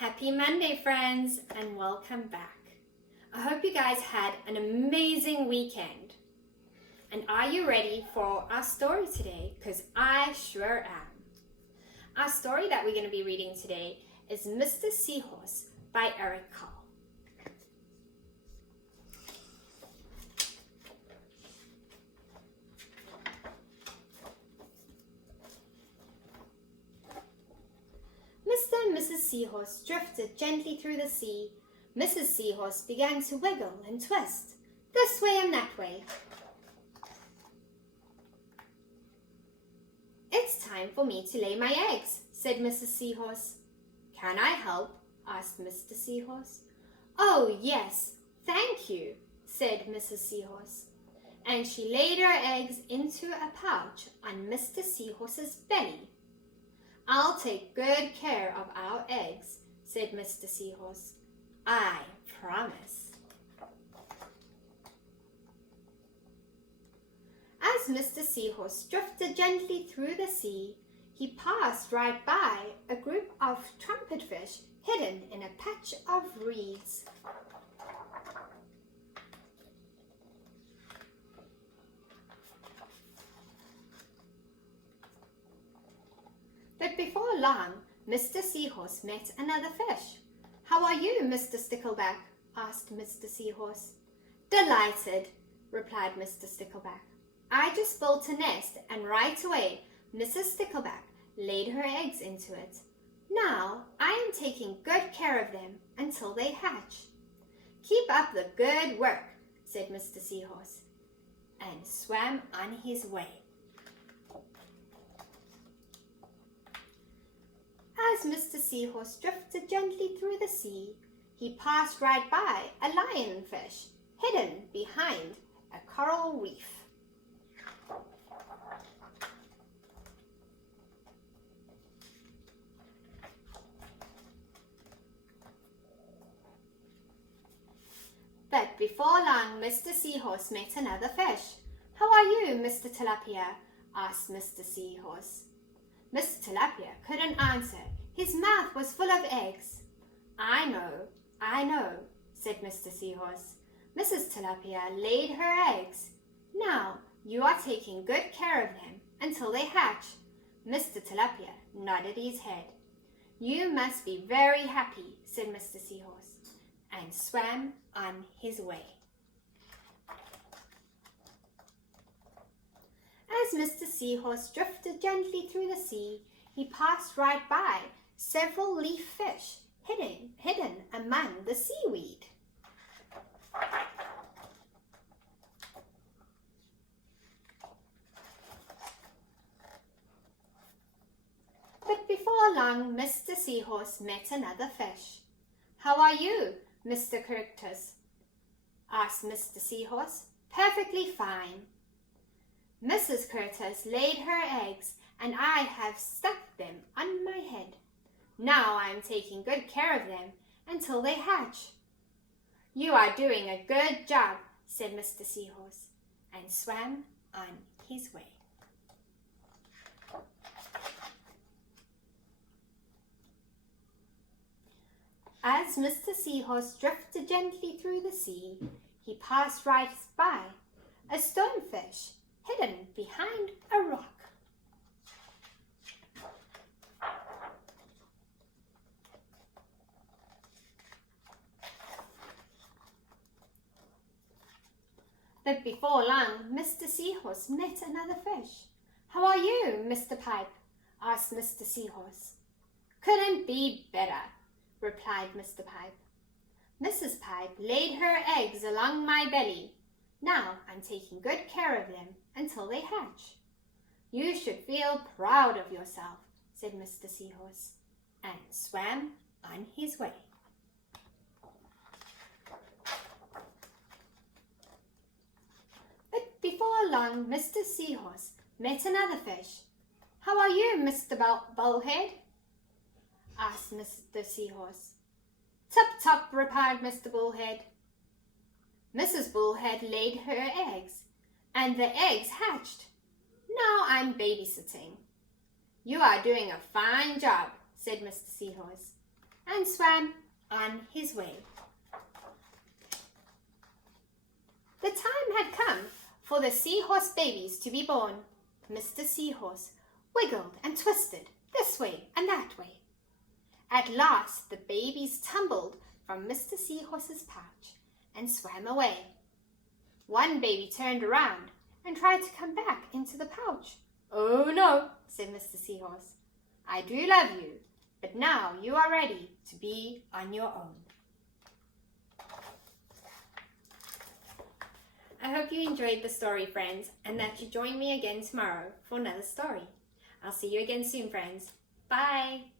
Happy Monday, friends, and welcome back. I hope you guys had an amazing weekend. And are you ready for our story today? Because I sure am. Our story that we're going to be reading today is Mr. Seahorse by Carle. Mr. and Mrs. Seahorse drifted gently through the sea. Mrs. Seahorse began to wiggle and twist, this way and that way. It's time for me to lay my eggs, said Mrs. Seahorse. Can I help? Asked Mr. Seahorse. Oh, yes, thank you, said Mrs. Seahorse. And she laid her eggs into a pouch on Mr. Seahorse's belly. I'll take good care of our eggs, said Mr. Seahorse. I promise. As Mr. Seahorse drifted gently through the sea, he passed right by a group of trumpetfish hidden in a patch of reeds. But before long, Mr. Seahorse met another fish. How are you, Mr. Stickleback? Asked Mr. Seahorse. Delighted, replied Mr. Stickleback. I just built a nest and right away Mrs. Stickleback laid her eggs into it. Now I am taking good care of them until they hatch. Keep up the good work, said Mr. Seahorse, and swam on his way. As Mr. Seahorse drifted gently through the sea, he passed right by a lionfish hidden behind a coral reef. But before long, Mr. Seahorse met another fish. How are you, Mr. Tilapia? Asked Mr. Seahorse. Mr. Tilapia couldn't answer. His mouth was full of eggs. I know, said Mr. Seahorse. Mrs. Tilapia laid her eggs. Now you are taking good care of them until they hatch. Mr. Tilapia nodded his head. You must be very happy, said Mr. Seahorse, and swam on his way. As Mr. Seahorse drifted gently through the sea, he passed right by several leaf fish hidden among the seaweed. But before long, Mr. Seahorse met another fish. How are you, Mr. Curtis? Asked Mr. Seahorse. Perfectly fine. Mrs. Curtis laid her eggs, and I have stuck them on my head. Now I am taking good care of them until they hatch. You are doing a good job, said Mr. Seahorse, and swam on his way. As Mr. Seahorse drifted gently through the sea, he passed right by a stonefish hidden behind a rock. But before long, Mr. Seahorse met another fish. How are you, Mr. Pipe? Asked Mr. Seahorse. Couldn't be better, replied Mr. Pipe. Mrs. Pipe laid her eggs along my belly. Now I'm taking good care of them until they hatch. You should feel proud of yourself, said Mr. Seahorse, and swam on his way. But before long, Mr. Seahorse met another fish. How are you, Mr. Bullhead? Asked Mr. Seahorse. Tip-top, replied Mr. Bullhead. Mrs. Bullhead laid her eggs, and the eggs hatched. Now I'm babysitting. You are doing a fine job, said Mr. Seahorse, and swam on his way. The time had come for the Seahorse babies to be born. Mr. Seahorse wiggled and twisted this way and that way. At last the babies tumbled from Mr. Seahorse's pouch and swam away. One baby turned around and tried to come back into the pouch. "Oh no," said Mr. Seahorse. "I do love you, but now you are ready to be on your own." I hope you enjoyed the story, friends, and that you join me again tomorrow for another story. I'll see you again soon, friends. Bye!